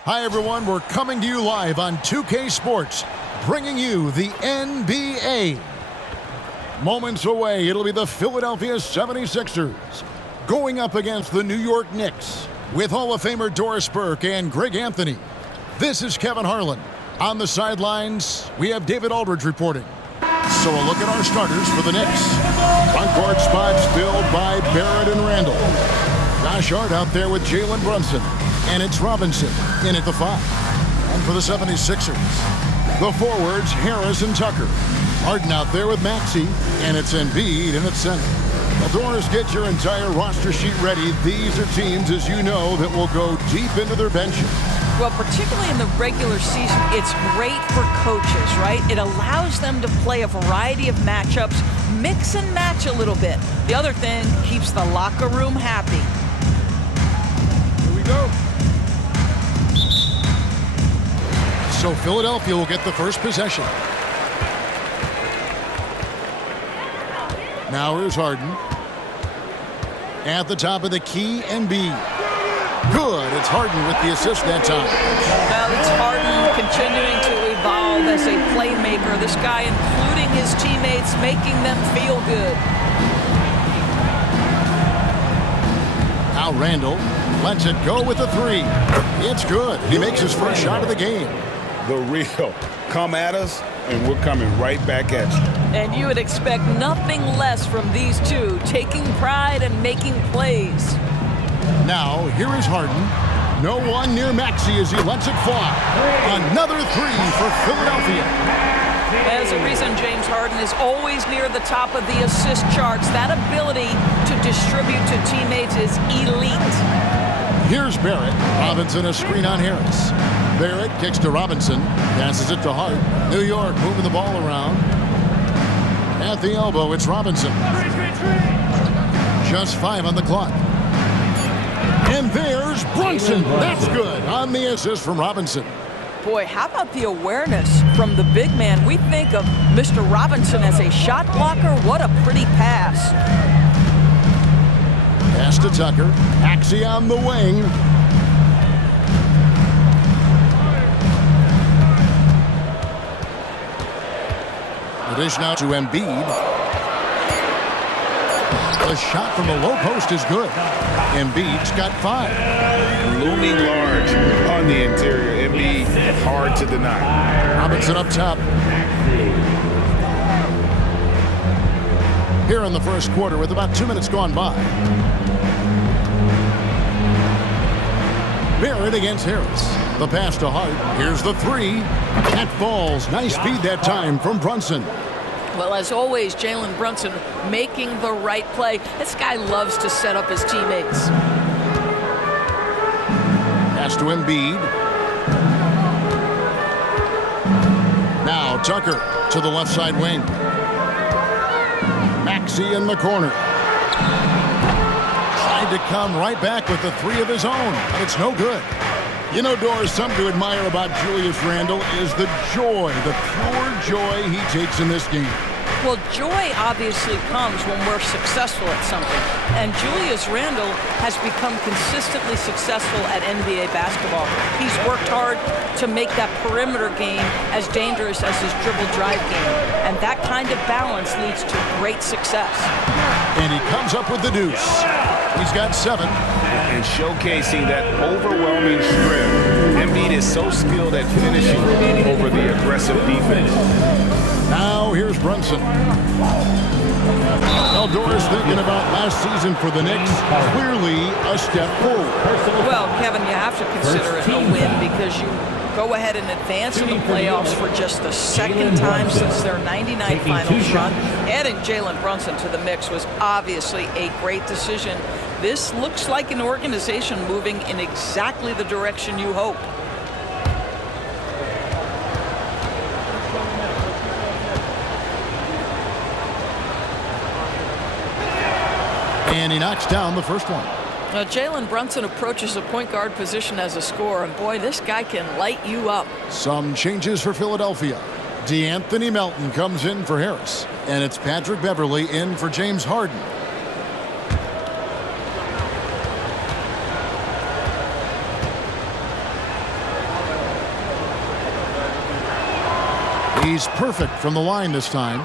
Hi, everyone. We're coming to you live on 2K Sports, bringing you the NBA. Moments away, it'll be the Philadelphia 76ers going up against the New York Knicks with Hall of Famer Doris Burke and Greg Anthony. This is Kevin Harlan. On the sidelines, we have David Aldridge reporting. So a look at our starters for the Knicks. Front court spots filled by Barrett and Randall. Josh Hart out there with Jalen Brunson. And it's Robinson in at the 5. And for the 76ers, the forwards, Harris and Tucker. Harden out there with Maxey, and it's Embiid in at center. Well, Doris, get your entire roster sheet ready. These are teams, as you know, that will go deep into their benches. Well, particularly in the regular season, it's great for coaches, right? It allows them to play a variety of matchups, mix and match a little bit. The other thing keeps the locker room happy. Here we go. So Philadelphia will get the first possession. Now here's Harden. At the top of the key, Embiid. Good. It's Harden with the assist that time. Well, it's Harden continuing to evolve as a playmaker. This guy, including his teammates, making them feel good. Now Randall lets it go with a 3. It's good. He makes his first shot of the game. The real. Come at us, and we're coming right back at you. And you would expect nothing less from these two, taking pride and making plays. Now, here is Harden. No one near Maxey as he lets it fly. Another 3 for Philadelphia. There's a reason James Harden is always near the top of the assist charts. That ability to distribute to teammates is elite. Here's Barrett. Robinson a screen on Harris. Barrett kicks to Robinson. Passes it to Hart. New York moving the ball around. At the elbow, it's Robinson. Just 5 on the clock. And there's Brunson. That's good on the assist from Robinson. Boy, how about the awareness from the big man? We think of Mr. Robinson as a shot blocker. What a pretty pass. Pass to Tucker. Maxey on the wing. The dish now to Embiid. The shot from the low post is good. Embiid's got 5. Looming large on the interior. Embiid, hard to deny. Robinson up top. Here in the first quarter with about 2 minutes gone by. Barrett against Harris. The pass to Hart. Here's the 3. That falls. Nice feed that time from Brunson. Well, as always, Jalen Brunson making the right play. This guy loves to set up his teammates. Pass to Embiid. Now Tucker to the left side wing. Maxey in the corner. Tried to come right back with the 3 of his own, but it's no good. You know, Doris, something to admire about Julius Randle is the joy, the pure joy he takes in this game. Well, joy obviously comes when we're successful at something. And Julius Randle has become consistently successful at NBA basketball. He's worked hard to make that perimeter game as dangerous as his dribble drive game. And that kind of balance leads to great success. And he comes up with the deuce. He's got 7. And showcasing that overwhelming strength. Embiid is so skilled at finishing over the aggressive defense. Now here's Brunson. Doris thinking about last season for the Knicks. Clearly a step forward. Well, Kevin, you have to consider it a win because you go ahead and advance in the playoffs for just the second time since their 99 finals run. Adding Jalen Brunson to the mix was obviously a great decision. This looks like an organization moving in exactly the direction you hope. And he knocks down the first one. Now, Jalen Brunson approaches the point guard position as a scorer, and boy, this guy can light you up. Some changes for Philadelphia. DeAnthony Melton comes in for Harris. And it's Patrick Beverley in for James Harden. He's perfect from the line this time.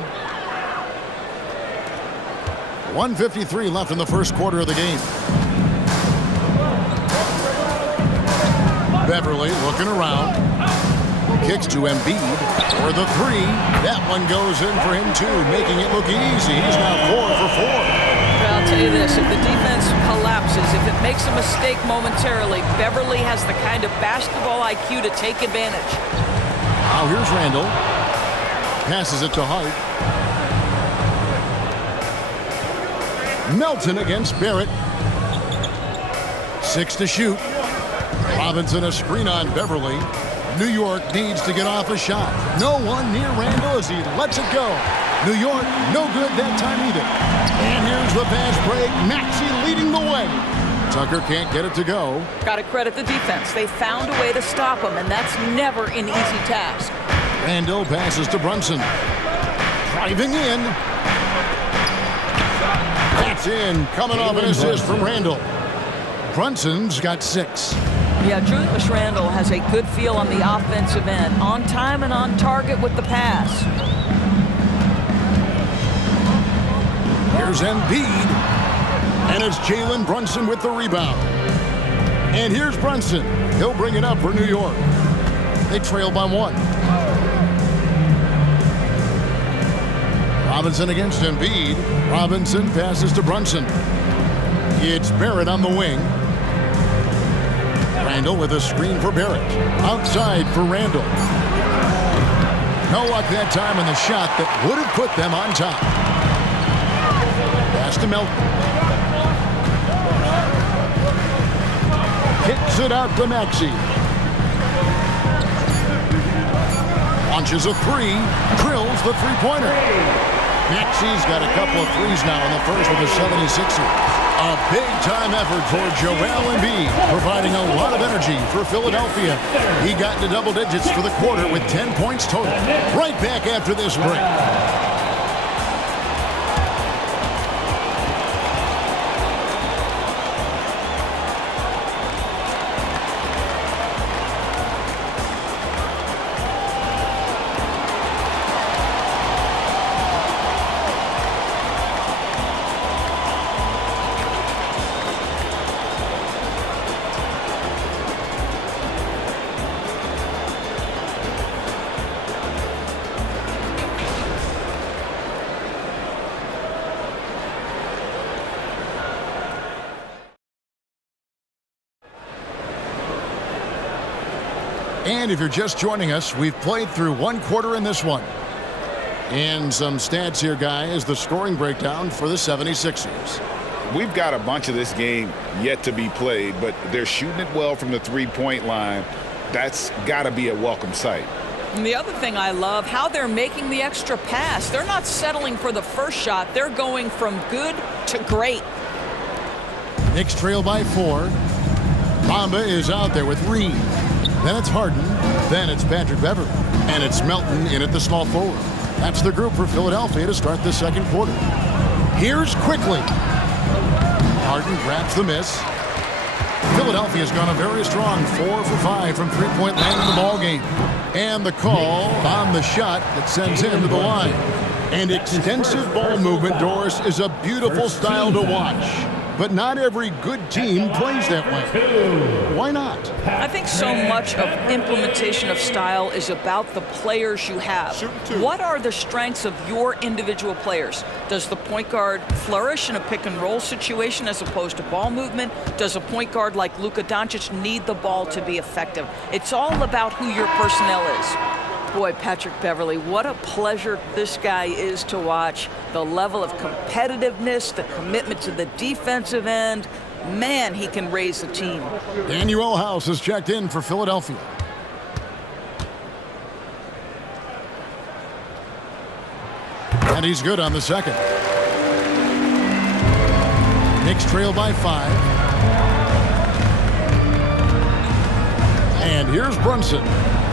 1:53 left in the first quarter of the game. Beverley looking around. Kicks to Embiid for the three. That one goes in for him too, making it look easy. He's now 4 for 4. Well, I'll tell you this, if the defense collapses, if it makes a mistake momentarily, Beverley has the kind of basketball IQ to take advantage. Now here's Randall. Passes it to Hart. Melton against Barrett. 6 to shoot. Robinson a screen on Beverley. New York needs to get off a shot. No one near Randall as he lets it go. New York, no good that time either. And here's the fast break. Maxey leading the way. Tucker can't get it to go. Got to credit the defense. They found a way to stop him, and that's never an easy task. Randall passes to Brunson. Driving in. That's in. Coming off an assist from Randall. Brunson's got 6. Yeah, Julius Randle has a good feel on the offensive end. On time and on target with the pass. Here's Embiid. And it's Jalen Brunson with the rebound. And here's Brunson. He'll bring it up for New York. They trail by 1. Robinson against Embiid. Robinson passes to Brunson. It's Barrett on the wing. Randall with a screen for Barrett. Outside for Randall. No luck that time on the shot that would have put them on top. Pass to Melton. Kicks it out to Maxey. Launches a 3. Drills the three-pointer. Maxey's got a couple of threes now in the first with the 76ers. A big-time effort for Joel Embiid, providing a lot of energy for Philadelphia. He got into double digits for the quarter with 10 points total. Right back after this break. And if you're just joining us, we've played through one quarter in this one. And some stats here, guys, the scoring breakdown for the 76ers. We've got a bunch of this game yet to be played, but they're shooting it well from the three-point line. That's got to be a welcome sight. And the other thing I love, how they're making the extra pass. They're not settling for the first shot. They're going from good to great. Knicks trail by 4. Bamba is out there with Reed. Then it's Harden. Then it's Patrick Beverley. And it's Melton in at the small forward. That's the group for Philadelphia to start the second quarter. Here's Quickly. Harden grabs the miss. Philadelphia's gone a very strong 4 for 5 from three-point land in the ballgame. And the call on the shot that sends him to the line. And extensive ball movement, Doris, is a beautiful style to watch. But not every good team plays that way. Why not? I think so much of implementation of style is about the players you have. What are the strengths of your individual players? Does the point guard flourish in a pick-and-roll situation as opposed to ball movement? Does a point guard like Luka Doncic need the ball to be effective? It's all about who your personnel is. Boy, Patrick Beverley, what a pleasure this guy is to watch. The level of competitiveness, the commitment to the defensive end. Man, he can raise a team. Daniel House has checked in for Philadelphia. And he's good on the second. Knicks trail by 5. And here's Brunson.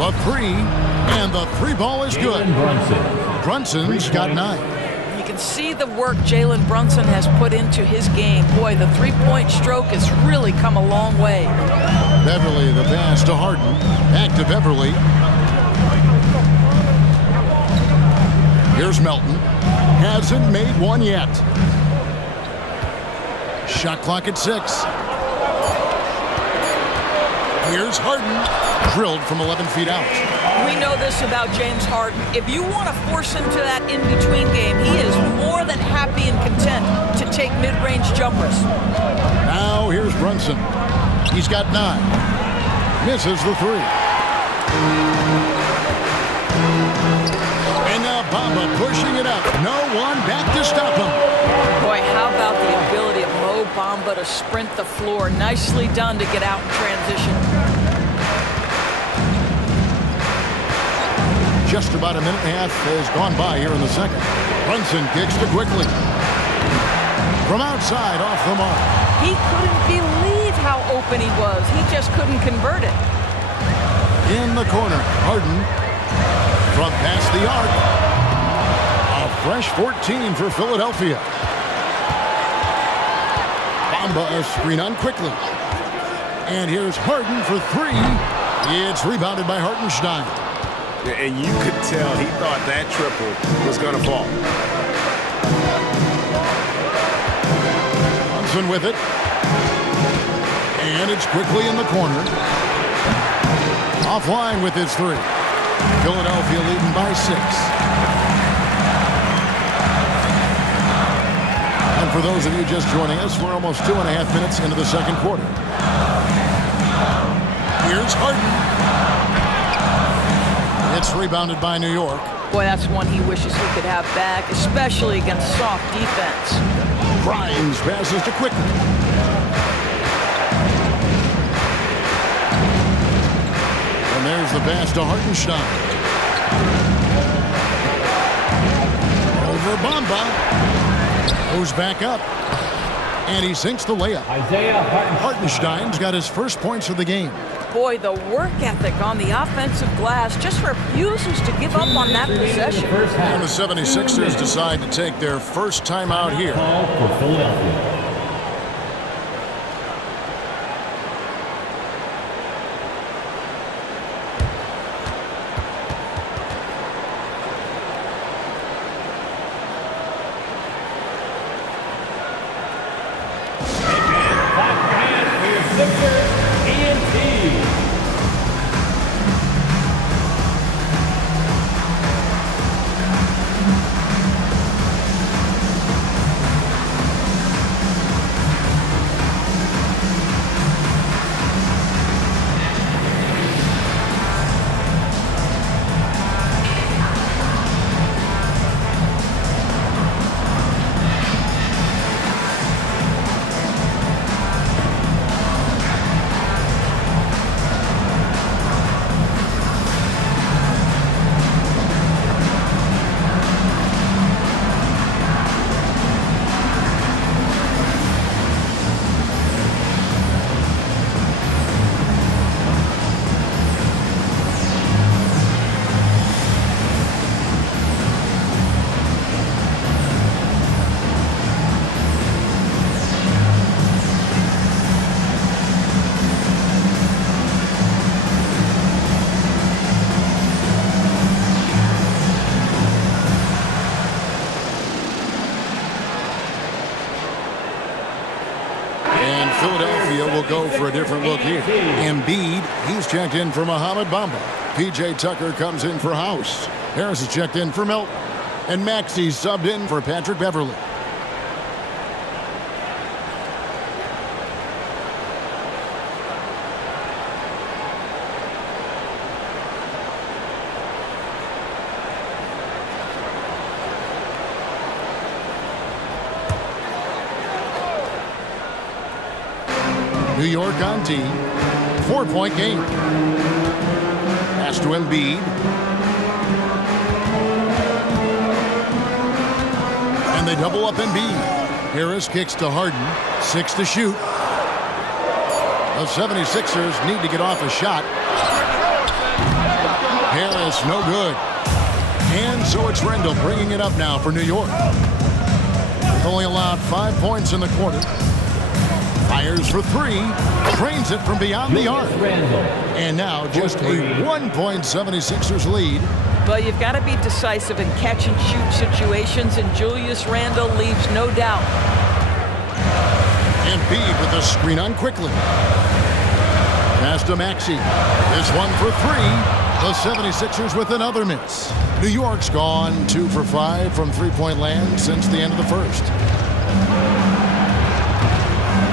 The three, and the three ball is good. Brunson's got 9. You can see the work Jalen Brunson has put into his game. Boy, the three-point stroke has really come a long way. Beverly, the pass to Harden. Back to Beverly. Here's Melton. Hasn't made one yet. Shot clock at 6. Here's Harden. Drilled from 11 feet out. We know this about James Harden. If you want to force him to that in-between game, he is more than happy and content to take mid-range jumpers. Now here's Brunson. He's got 9. Misses the 3. And now Bamba pushing it up. No one back to stop him. Boy, how about the ability of Mo Bamba to sprint the floor? Nicely done to get out in transition. Just about a minute and a half has gone by here in the second. Brunson kicks to quickly. From outside, off the mark. He couldn't believe how open he was. He just couldn't convert it. In the corner, Harden from past the arc. A fresh 14 for Philadelphia. Bamba a screen on quickly. And here's Harden for 3. It's rebounded by Hartenstein. And you could tell he thought that triple was going to fall. Brunson with it. And it's quickly in the corner. Offline with his 3. Philadelphia leading by 6. And for those of you just joining us, we're almost 2.5 minutes into the second quarter. Here's Harden. It's rebounded by New York. Boy, that's one he wishes he could have back, especially against soft defense. Grimes passes to quickly. And there's the pass to Hartenstein. Over Bamba. Goes back up. And he sinks the layup. Hartenstein's got his first points of the game. Boy, the work ethic on the offensive glass just refuses to give up on that possession. And the 76ers decide to take their first time out here. For Philadelphia. Philadelphia will go for a different look here. Embiid, he's checked in for Mohamed Bamba. P.J. Tucker comes in for House. Harris is checked in for Melton. And Maxey's subbed in for Patrick Beverly. New York on T. 4-point game. Pass to Embiid. And they double up Embiid. Harris kicks to Harden. 6 to shoot. The 76ers need to get off a shot. Almost no good. And so it's Randall bringing it up now for New York. Only allowed 5 points in the quarter. Fires for three. Drains it from beyond the arc. And now just a 1-point 76ers lead. But you've got to be decisive in catch-and-shoot situations, and Julius Randle leaves no doubt. Embiid with the screen on quickly. Pass to Maxey. This one for three. The 76ers with another miss. New York's gone 2 for 5 from three-point land since the end of the first.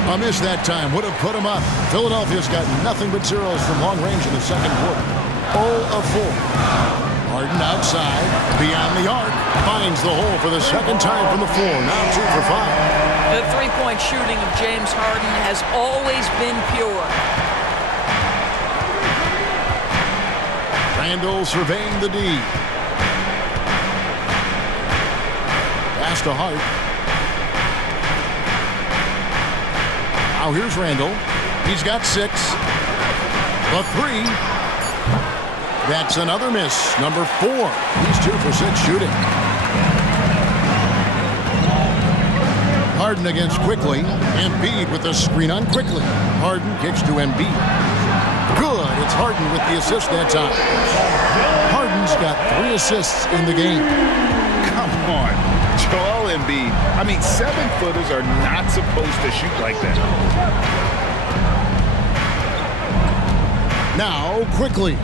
A miss that time would have put him up. Philadelphia's got nothing but zeros from long range in the second quarter. 0 of 4. Harden outside, beyond the arc, finds the hole for the second time from the floor. Now 2 for 5. The three-point shooting of James Harden has always been pure. Randall surveying the D. Pass to Hart. Now here's Randall. He's got 6. The three. That's another miss. Number 4. He's 2 for 6 shooting. Harden against Quickly. Embiid with the screen on Quickly. Harden kicks to Embiid. Good. It's Harden with the assist that time. Harden's got 3 assists in the game. Come on. Joel Embiid. I mean, 7-footers are not supposed to shoot like that. Now, Quickly.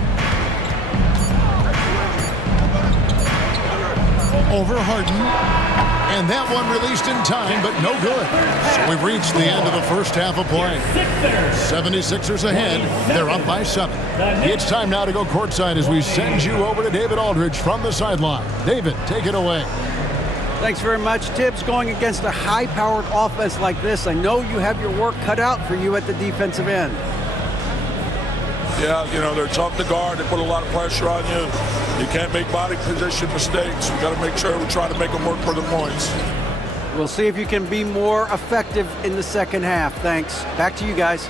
Over Harden. And that one released in time, but no good. So we've reached the end of the first half of play. 76ers ahead. They're up by 7. It's time now to go courtside as we send you over to David Aldridge from the sideline. David, take it away. Thanks very much, Tibbs. Going against a high-powered offense like this, I know you have your work cut out for you at the defensive end. Yeah, you know, they're tough to guard. They put a lot of pressure on you. You can't make body position mistakes. We got to make sure we try to make them work for the points. We'll see if you can be more effective in the second half. Thanks. Back to you guys.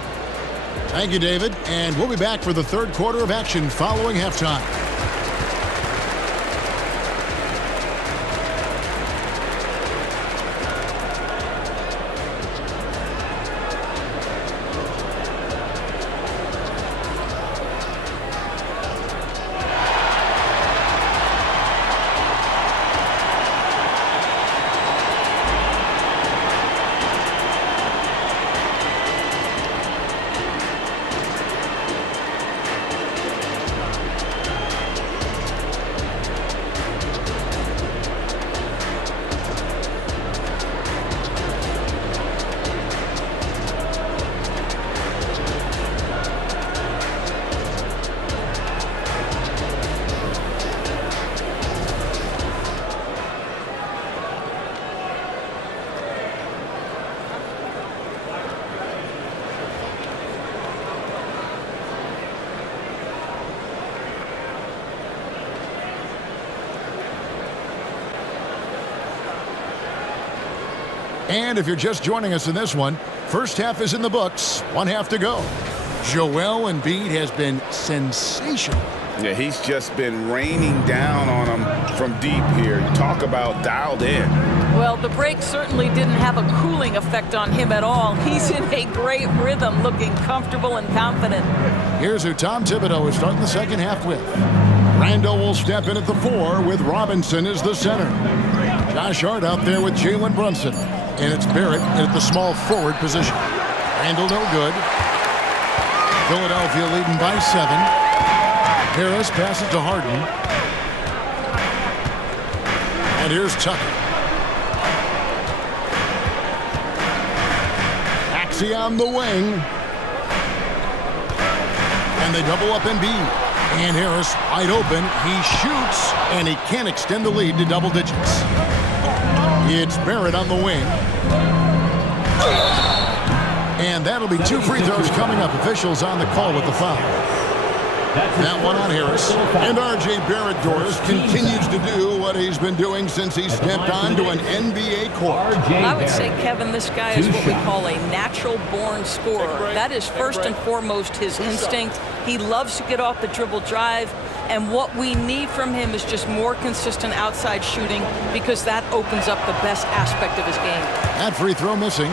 Thank you, David. And we'll be back for the third quarter of action following halftime. And if you're just joining us in this one, first half is in the books. 1 half to go. Joel Embiid has been sensational. Yeah, he's just been raining down on him from deep here. You talk about dialed in. Well, the break certainly didn't have a cooling effect on him at all. He's in a great rhythm, looking comfortable and confident. Here's who Tom Thibodeau is starting the second half with. Randall will step in at the 4 with Robinson as the center. Josh Hart out there with Jalen Brunson. And it's Barrett at the small forward position. Randall no good. Philadelphia leading by 7. Harris passes to Harden. And here's Tucker. Maxey on the wing. And they double up Embiid. And Harris wide open. He shoots, and he can't extend the lead to double digits. It's Barrett on the wing. And that'll be 2 free throws coming up. Officials on the call with the foul. That one on Harris. And R.J. Barrett, Doris, continues to do what he's been doing since he stepped onto an NBA court. I would say, Kevin, this guy is what we call a natural-born scorer. That is first and foremost his instinct. He loves to get off the dribble drive, And what we need from him is just more consistent outside shooting, because that opens up the best aspect of his game. That free throw missing.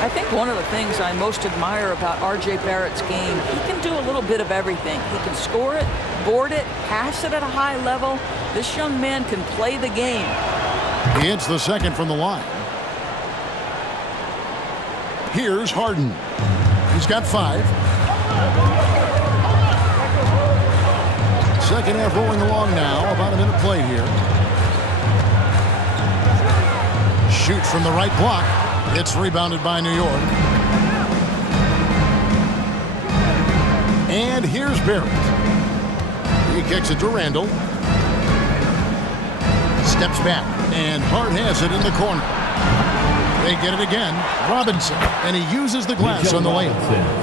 I think one of the things I most admire about R.J. Barrett's game, he can do a little bit of everything. He can score it, board it, pass it at a high level. This young man can play the game. He hits the second from the line. Here's Harden. He's got 5. Second half rolling along now. About a minute played here. Shoots from the right block. It's rebounded by New York. And here's Barrett. He kicks it to Randall. Steps back, and Hart has it in the corner. They get it again. Robinson, and he uses the glass on the layup.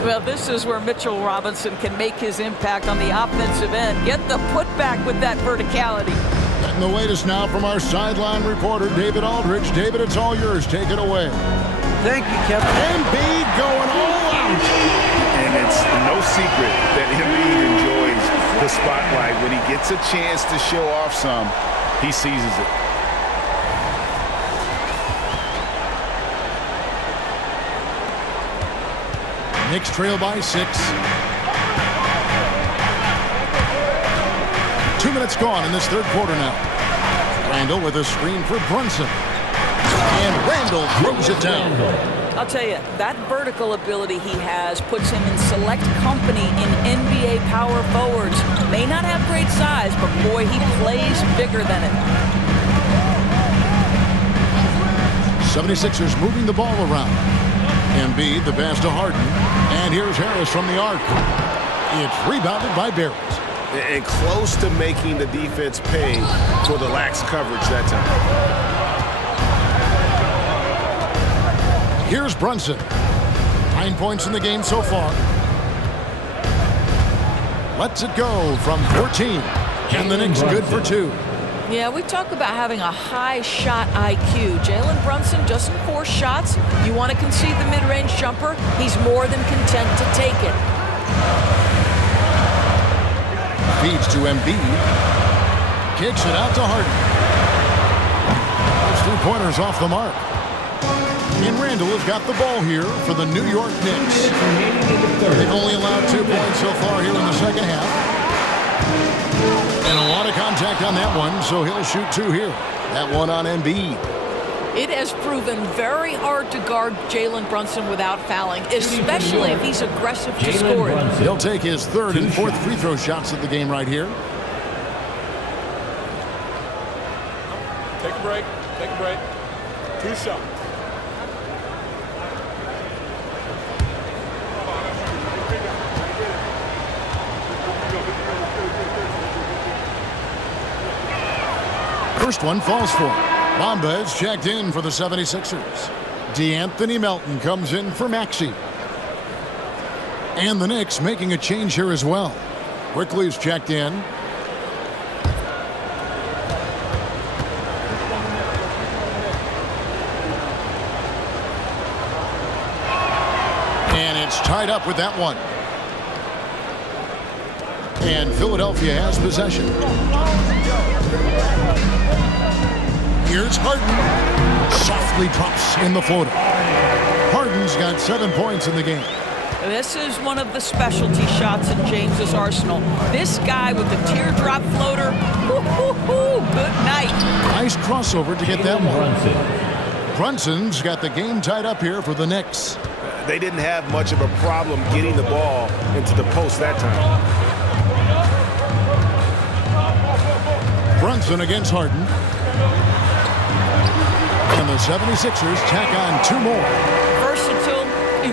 Well, this is where Mitchell Robinson can make his impact on the offensive end. Get the putback with that verticality. And the latest now from our sideline reporter, David Aldridge. David, it's all yours. Take it away. Thank you, Kevin. Embiid going all out. And it's no secret that Embiid enjoys the spotlight. When he gets a chance to show off some, he seizes it. Knicks trail by 6. 2 minutes gone in this third quarter now. Randall with a screen for Brunson. And Randall throws it down. I'll tell you, that vertical ability he has puts him in select company in NBA power forwards. May not have great size, but boy, he plays bigger than it. 76ers moving the ball around. Embiid, the pass to Harden. And here's Harris from the arc. It's rebounded by Barrett. And close to making the defense pay for the lax coverage that time. Here's Brunson. 9 points in the game so far. Lets it go from 14. And the Knicks good for 2. Yeah, we talk about having a high shot IQ. Jalen Brunson doesn't force shots. You want to concede the mid-range jumper, he's more than content to take it. Feeds to Embiid. Kicks it out to Harden. Those 3-pointers off the mark. And Randall has got the ball here for the New York Knicks. They've only allowed 2 points so far here in the second half. And a lot of contact on that one, so he'll shoot 2 here. That one on Embiid. It has proven very hard to guard Jalen Brunson without fouling, especially if he's aggressive to score it. He'll take his 3rd and 4th free throw shots of the game right here. Take a break. Take a break. 2 shots. First one falls for him. Bamba is checked in for the 76ers. DeAnthony Melton comes in for Maxey. And the Knicks making a change here as well. Quickly is checked in. And it's tied up with that one. And Philadelphia has possession. Here's Harden. Softly drops in the floater. Harden's got 7 points in the game. This is one of the specialty shots in James's arsenal. This guy with the teardrop floater, good night. Nice crossover to get that one. Brunson's got the game tied up here for the Knicks. They didn't have much of a problem getting the ball into the post that time. Brunson against Harden. And the 76ers tack on 2 more. Versatile,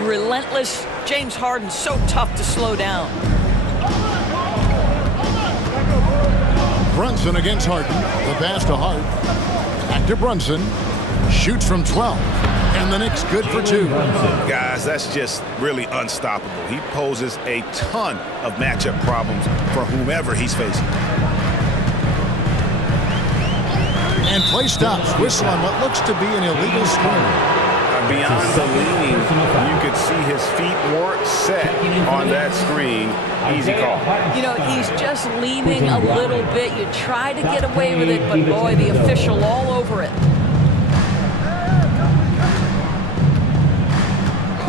relentless. James Harden so tough to slow down. Brunson against Harden. The pass to Hart. Back to Brunson. Shoots from 12. And the Knicks good for 2. Guys, that's just really unstoppable. He poses a ton of matchup problems for whomever he's facing. And play stops. Whistle on what looks to be an illegal screen. beyond the leaning, you could see his feet weren't set on that screen. Easy call. You know, he's just leaning a little bit. You try to get away with it, but boy, the official all over it.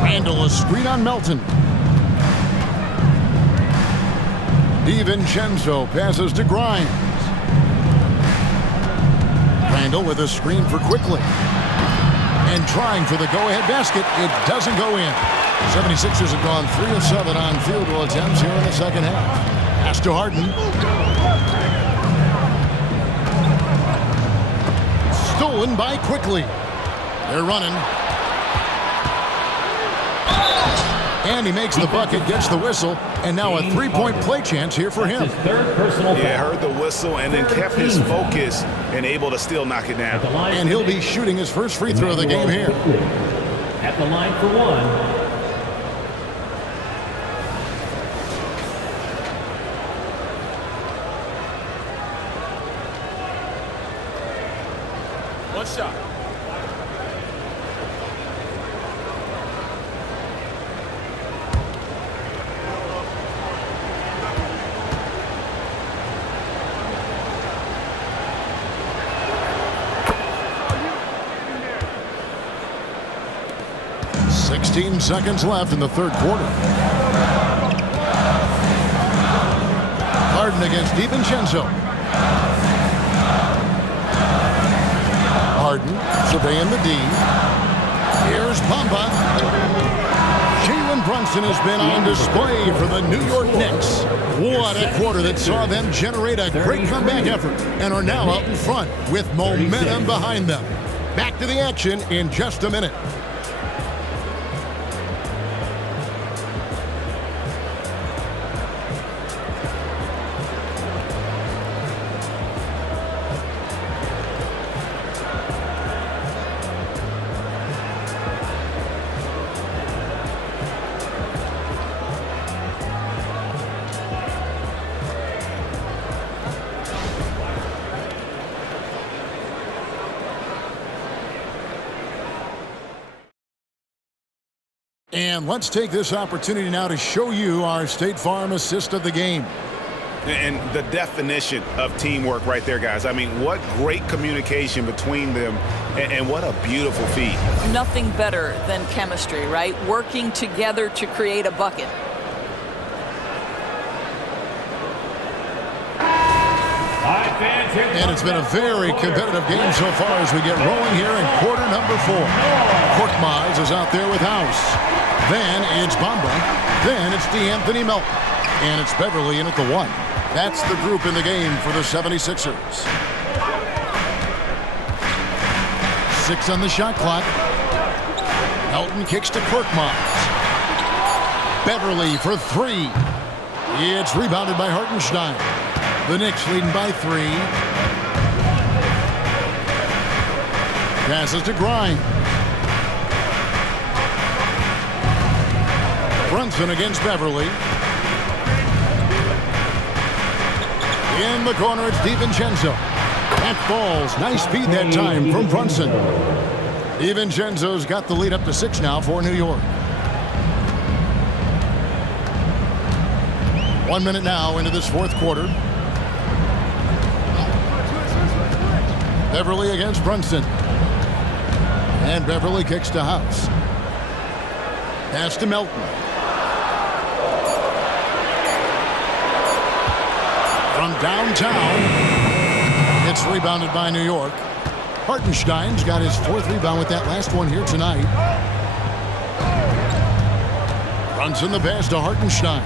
Randall, a screen on Melton. DiVincenzo passes to Grimes. Randall with a screen for Quickly. And trying for the go-ahead basket. It doesn't go in. 76ers have gone 3 of 7 on field goal attempts here in the second half. Pass to Harden. Stolen by Quickly. They're running. And he makes the bucket, gets the whistle, and now a three-point play chance here for him. Yeah, heard the whistle and then kept his focus and able to still knock it down. And he'll be shooting his first free throw of the game here. At the line for one. One shot. 16 seconds left in the third quarter. Harden against DiVincenzo. Harden surveying the D. Here's Bamba. Jalen Brunson has been on display for the New York Knicks. What a quarter that saw them generate a great comeback effort and are now out in front with momentum behind them. Back to the action in just a minute. And let's take this opportunity now to show you our State Farm assist of the game. And the definition of teamwork right there, guys. I mean, what great communication between them, and what a beautiful feat. Nothing better than chemistry, right? Working together to create a bucket. And it's been a very competitive game so far as we get rolling here in quarter number 4. Korkmaz is out there with House. Then it's Bamba. Then it's DeAnthony Melton. And it's Beverly in at the 1. That's the group in the game for the 76ers. 6 on the shot clock. Melton kicks to Korkmaz. Beverly for 3. It's rebounded by Hartenstein. The Knicks leading by 3. Passes to Grimes. Brunson against Beverly. In the corner, it's DiVincenzo. That falls. Nice speed that time from Brunson. DiVincenzo's got the lead up to 6 now for New York. 1 minute now into this fourth quarter. Beverly against Brunson. And Beverly kicks to House. Pass to Melton. From downtown, it's rebounded by New York. Hartenstein's got his 4th rebound with that last one here tonight. Brunson the pass to Hartenstein.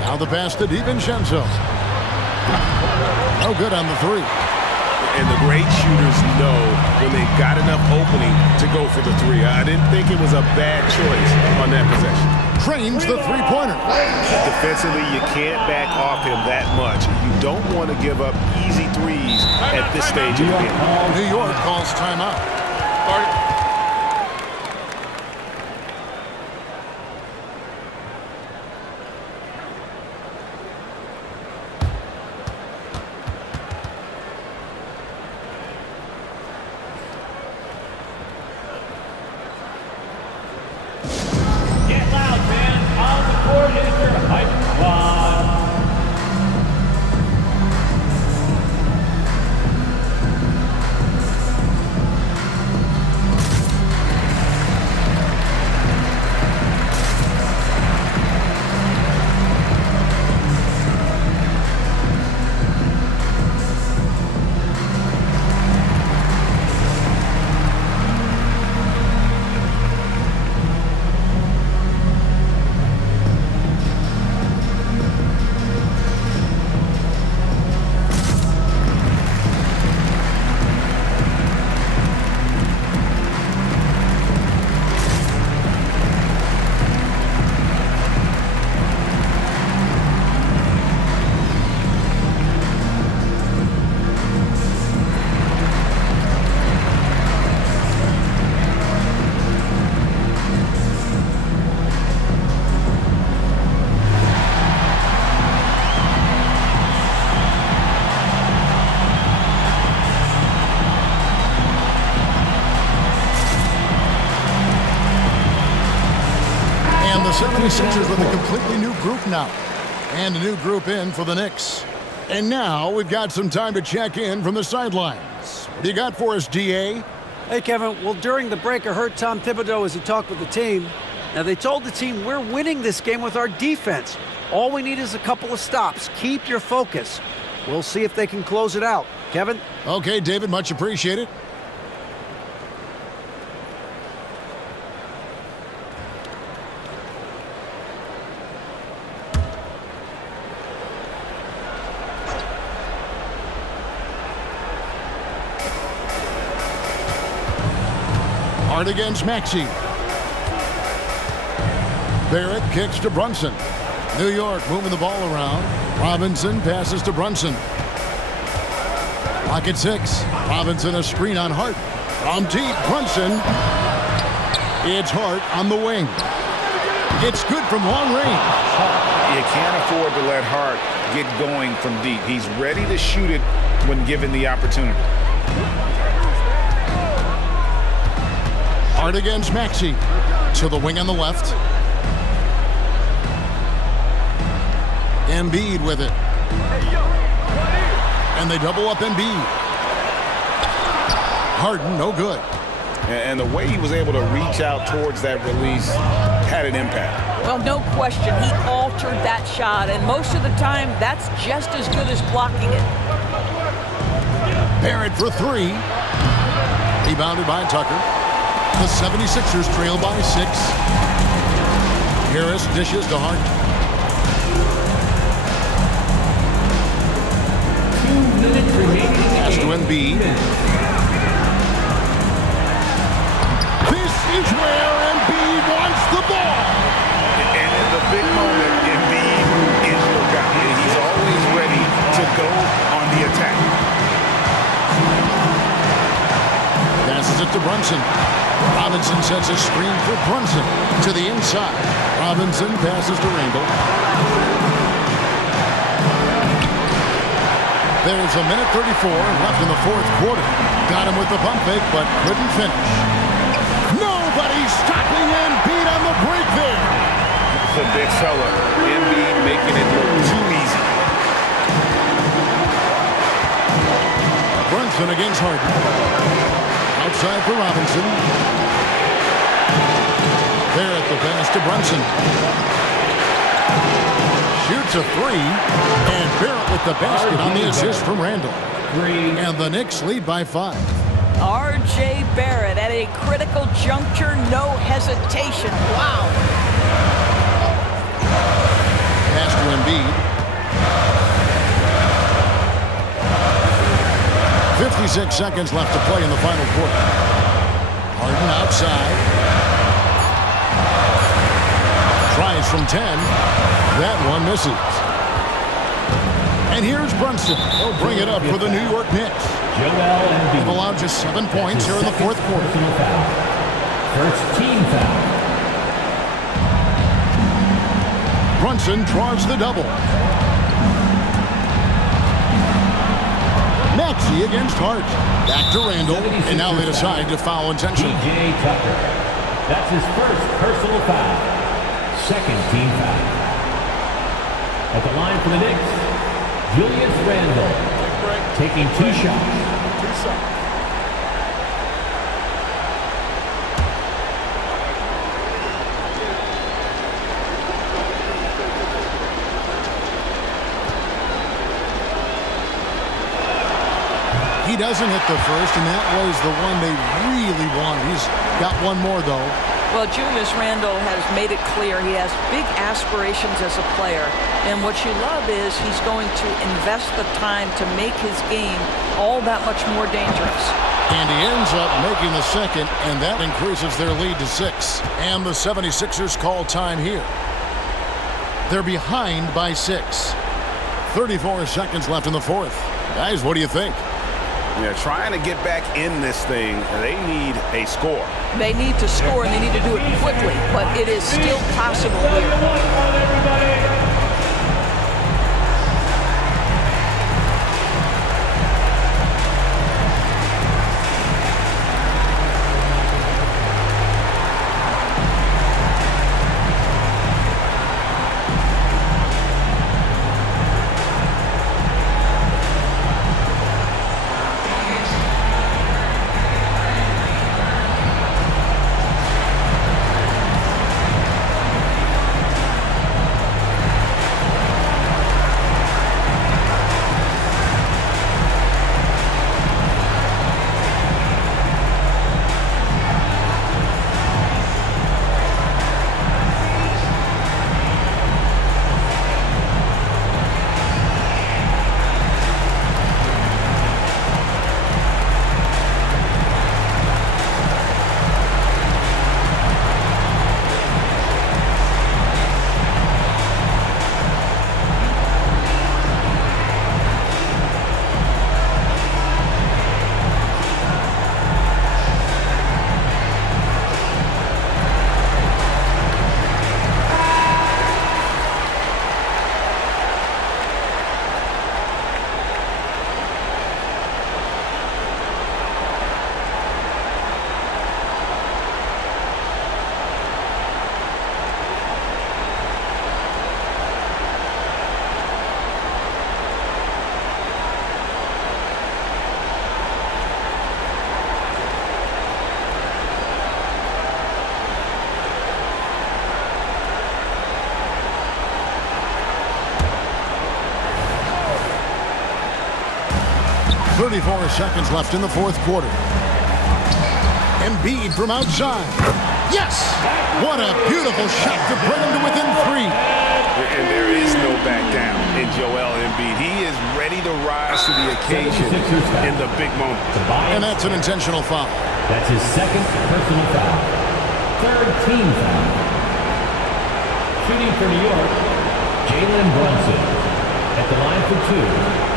Now the pass to DiVincenzo. No good on the 3. And the great shooters know when they've got enough opening to go for the 3. I didn't think it was a bad choice on that possession. Trains the three-pointer. Defensively, you can't back off him that much. You don't want to give up easy threes at this stage of the game. New York calls timeout. score is your hype squad. The 76ers with a completely new group now. And a new group in for the Knicks. And now we've got some time to check in from the sidelines. What do you got for us, DA? Hey, Kevin. Well, during the break, I heard Tom Thibodeau as he talked with the team. Now, they told the team, we're winning this game with our defense. All we need is a couple of stops. Keep your focus. We'll see if they can close it out. Kevin? Okay, David, much appreciated. Hard against Maxey. Barrett kicks to Brunson. New York moving the ball around. Robinson passes to Brunson. Lock at 6. Robinson a screen on Hart. From deep, Brunson. It's Hart on the wing. It's good from long range. You can't afford to let Hart get going from deep. He's ready to shoot it when given the opportunity. Hart against Maxey. To the wing on the left. Embiid with it. And they double up Embiid. Harden, no good. And the way he was able to reach out towards that release had an impact. Well, no question. He altered that shot, and most of the time, that's just as good as blocking it. Barrett for 3. Rebounded by Tucker. The 76ers trail by 6. Harris dishes to Hart. 2 minutes remaining. Pass to Embiid. This is where Embiid wants the ball. And in the big moment, Embiid is your guy. He's always ready to go on the attack. Passes it to Brunson. Robinson sets a screen for Brunson to the inside. Robinson passes to Randall. There's a minute 34 left in the fourth quarter. Got him with the pump fake, but couldn't finish. Nobody stopping Embiid on the break there. The big fella, Embiid making it look too easy. Brunson against Harden. Outside for Robinson. Barrett the pass to Brunson. Shoots a 3. And Barrett with the basket on the assist from Randall. 3. And the Knicks lead by 5. R.J. Barrett at a critical juncture, no hesitation. Wow. Pass to Embiid. 56 seconds left to play in the final quarter. Harden outside. Tries from 10. That one misses. And here's Brunson. He'll bring it up for the New York Knicks. They've allowed just 7 points here in the fourth quarter. First team foul. Brunson draws the double. Maxey against Hart. Back to Randall. And now they decide to foul intentionally. P.J. Tucker. That's his first personal foul. second team foul. At the line for the Knicks, Julius Randle, taking 2 shots. He doesn't hit the first, and that was the one they really wanted. He's got one more, though. Well, Julius Randle has made it clear he has big aspirations as a player. And what you love is he's going to invest the time to make his game all that much more dangerous. And he ends up making the second, and that increases their lead to 6. And the 76ers call time here. They're behind by 6. 34 seconds left in the fourth. Guys, what do you think? Yeah, trying to get back in this thing, they need a score. They need to score, and they need to do it quickly, but it is still possible here. .34 seconds left in the fourth quarter. Embiid from outside. Yes! What a beautiful shot to bring him to within 3. And there is no back down in Joel Embiid. He is ready to rise to the occasion in the big moment. And that's an intentional foul. That's his second personal foul. Third team foul. Shooting for New York, Jalen Brunson. At the line for 2.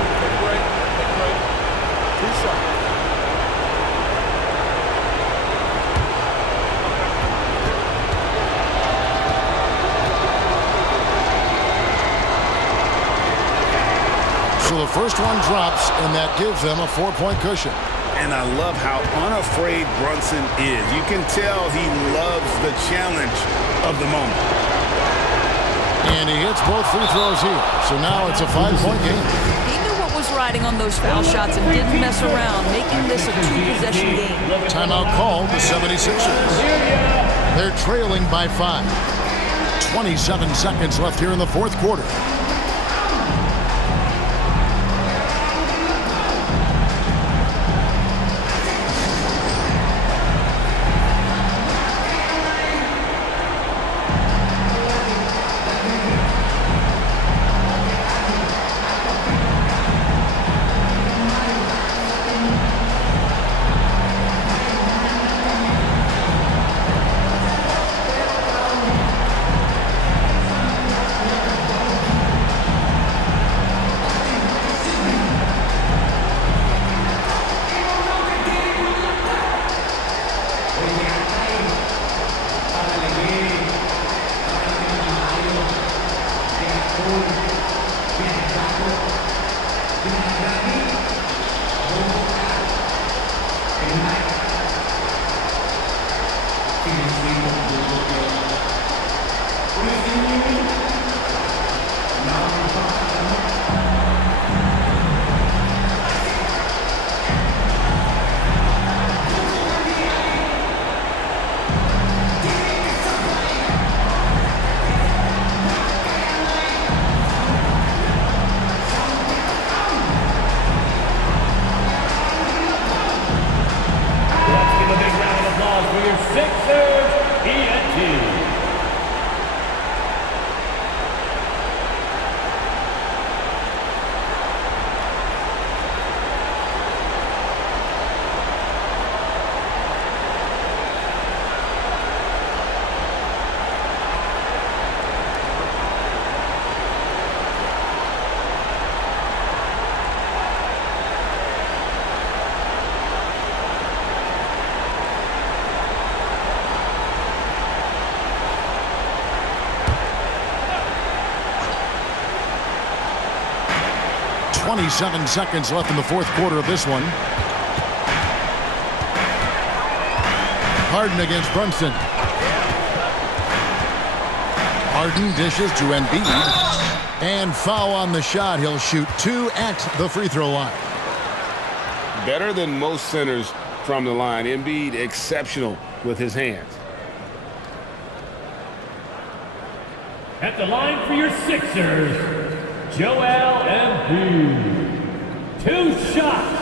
So the first one drops, and that gives them a 4-point cushion. And I love how unafraid Brunson is. You can tell he loves the challenge of the moment. And he hits both free throws here. So now it's a 5-point game. He knew what was riding on those foul shots and didn't mess around, making this a 2-possession game. Timeout called the 76ers. They're trailing by 5. 27 seconds left here in the fourth quarter. .27 seconds left in the fourth quarter of this one. Harden against Brunson. Harden dishes to Embiid. And foul on the shot. He'll shoot 2 at the free throw line. Better than most centers from the line. Embiid exceptional with his hands. At the line for your Sixers, Joel Embiid. 2 shots.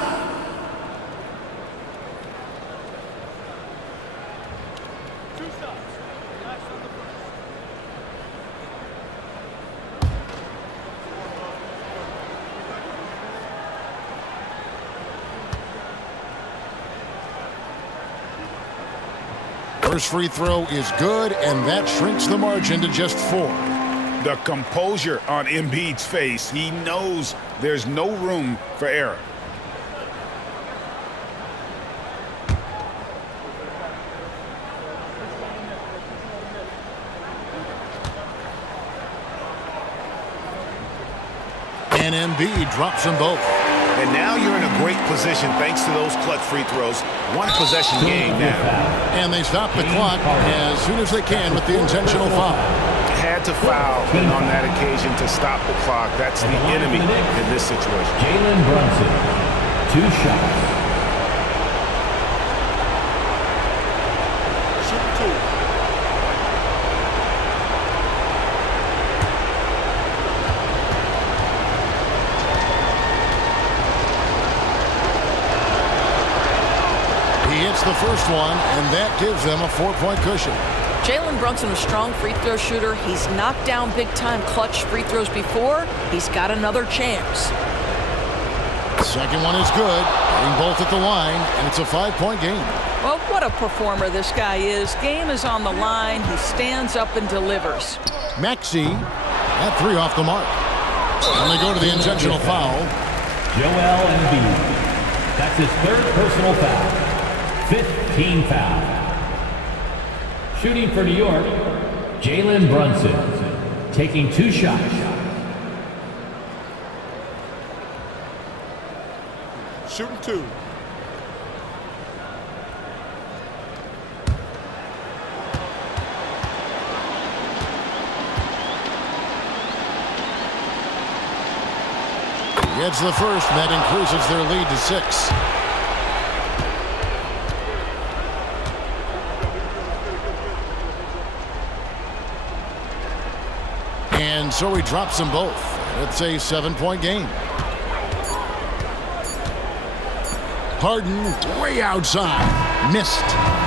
First free throw is good, and that shrinks the margin to just 4. The composure on Embiid's face. He knows there's no room for error. And Embiid drops them both. And now you're in a great position thanks to those clutch free throws. One possession game now. And they stop the clock as soon as they can with the intentional foul. Had to foul on that occasion to stop the clock. That's the enemy in this situation. Jalen Brunson, 2 shots. He hits the first one, and that gives them a 4-point cushion. Jalen Brunson, a strong free throw shooter. He's knocked down big-time clutch free throws before. He's got another chance. Second one is good. Hitting both at the line, and it's a 5-point game. Well, what a performer this guy is. Game is on the line. He stands up and delivers. Maxey, that 3 off the mark. And they go to the intentional foul. Joel Embiid. That's his 3rd personal foul. 15 foul. Shooting for New York, Jalen Brunson, taking 2 shots. Shooting 2. Gets the first, and that increases their lead to 6. And so he drops them both. It's a 7-point game. Harden way outside. Missed.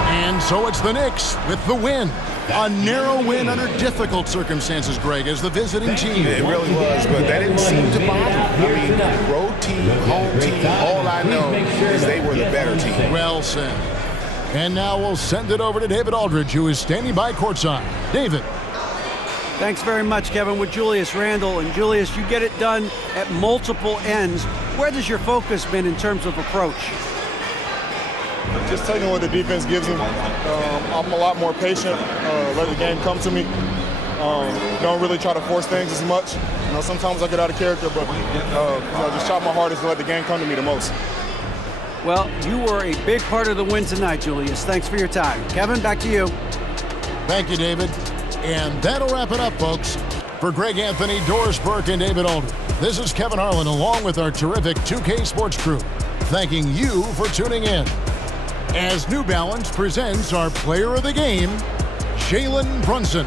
And so it's the Knicks with the win. A narrow win under difficult circumstances, Greg, as the visiting team. It really was, but that didn't seem to bother him. I mean, road team, home team, all I know is they were the better team. Well said. And now we'll send it over to David Aldridge, who is standing by courtside. David. Thanks very much, Kevin, with Julius Randle. And Julius, you get it done at multiple ends. Where has your focus been in terms of approach? Just taking what the defense gives him. I'm a lot more patient, let the game come to me. Don't really try to force things as much. Sometimes I get out of character, but just try my hardest to let the game come to me the most. Well, you were a big part of the win tonight, Julius. Thanks for your time. Kevin, back to you. Thank you, David. And that'll wrap it up, folks. For Greg Anthony, Doris Burke, and David Alder, this is Kevin Harlan along with our terrific 2K Sports crew, thanking you for tuning in. As New Balance presents our player of the game, Jalen Brunson.